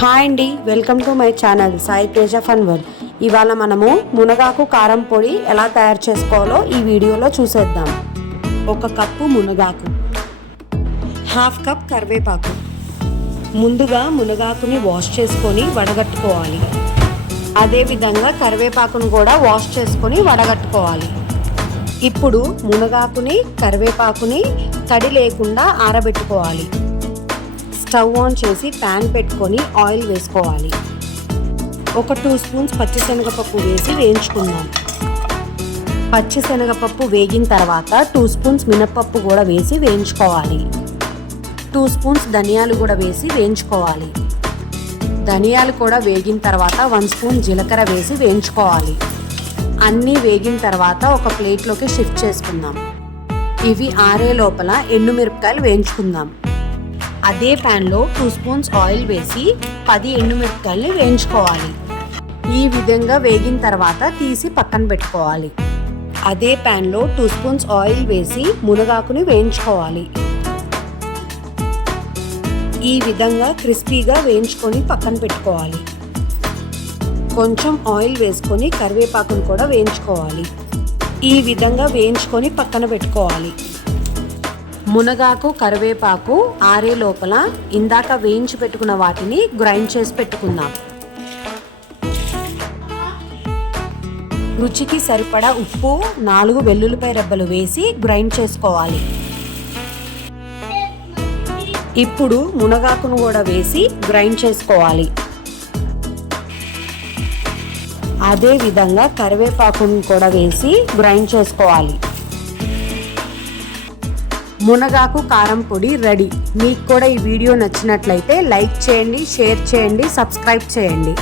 Hi అండి, welcome to my channel Sai Teja fun world. ఇవాళ మనము మునగాకు కారం పొడి ఎలా తయారు చేసుకోవాలో ఈ వీడియోలో చూసేద్దాం. 1 కప్పు మునగాకు, 1/2 కప్ కరివేపాకు. ముందుగా మునగాకుని వాష్ చేసుకొని వడగట్టుకోవాలి. అదేవిధంగా కరివేపాకును కూడా వాష్ చేసుకొని వడగట్టుకోవాలి. ఇప్పుడు మునగాకుని కరివేపాకుని తడి లేకుండా ఆరబెట్టుకోవాలి. స్టవ్ ఆన్ చేసి ప్యాన్ పెట్టుకొని ఆయిల్ వేసుకోవాలి. 1 2 స్పూన్స్ పచ్చిశనగపప్పు వేసి వేయించుకుందాం. పచ్చిశనగపప్పు వేగిన తర్వాత 2 స్పూన్స్ మినపప్పు కూడా వేసి వేయించుకోవాలి. 2 స్పూన్స్ ధనియాలు కూడా వేసి వేయించుకోవాలి. ధనియాలు కూడా వేగిన తర్వాత 1 స్పూన్ జీలకర్ర వేసి వేయించుకోవాలి. అన్నీ వేగిన తర్వాత ఒక ప్లేట్లోకి షిఫ్ట్ చేసుకుందాం. ఇవి ఆరే లోపల ఎండుమిరపకాయలు వేయించుకుందాం. అదే ప్యాన్లో 2 స్పూన్స్ ఆయిల్ వేసి 10 ఎండుమిరపకాయలని వేయించుకోవాలి. ఈ విధంగా వేగిన తర్వాత తీసి పక్కన పెట్టుకోవాలి. అదే ప్యాన్లో 2 స్పూన్స్ ఆయిల్ వేసి మునగాకుని వేయించుకోవాలి. ఈ విధంగా క్రిస్పీగా వేయించుకొని పక్కన పెట్టుకోవాలి. కొంచెం ఆయిల్ వేసుకొని కరివేపాకును కూడా వేయించుకోవాలి. ఈ విధంగా వేయించుకొని పక్కన పెట్టుకోవాలి. మునగాకు కరివేపాకు ఆరే లోపల ఇందాక వేయించి పెట్టుకున్న వాటిని గ్రైండ్ చేసి పెట్టుకుందాం. రుచికి సరిపడా ఉప్పు, 4 వెల్లుల్లిపాయ రెబ్బలు వేసి గ్రైండ్ చేసుకోవాలి. ఇప్పుడు మునగాకును కూడా వేసి గ్రైండ్ చేసుకోవాలి. అదే విధంగా కరివేపాకును కూడా వేసి గ్రైండ్ చేసుకోవాలి. మునగాకు కారం పొడి రెడీ. మీకు కూడా ఈ వీడియో నచ్చినట్లయితే లైక్ చేయండి, షేర్ చేయండి, సబ్స్క్రైబ్ చేయండి.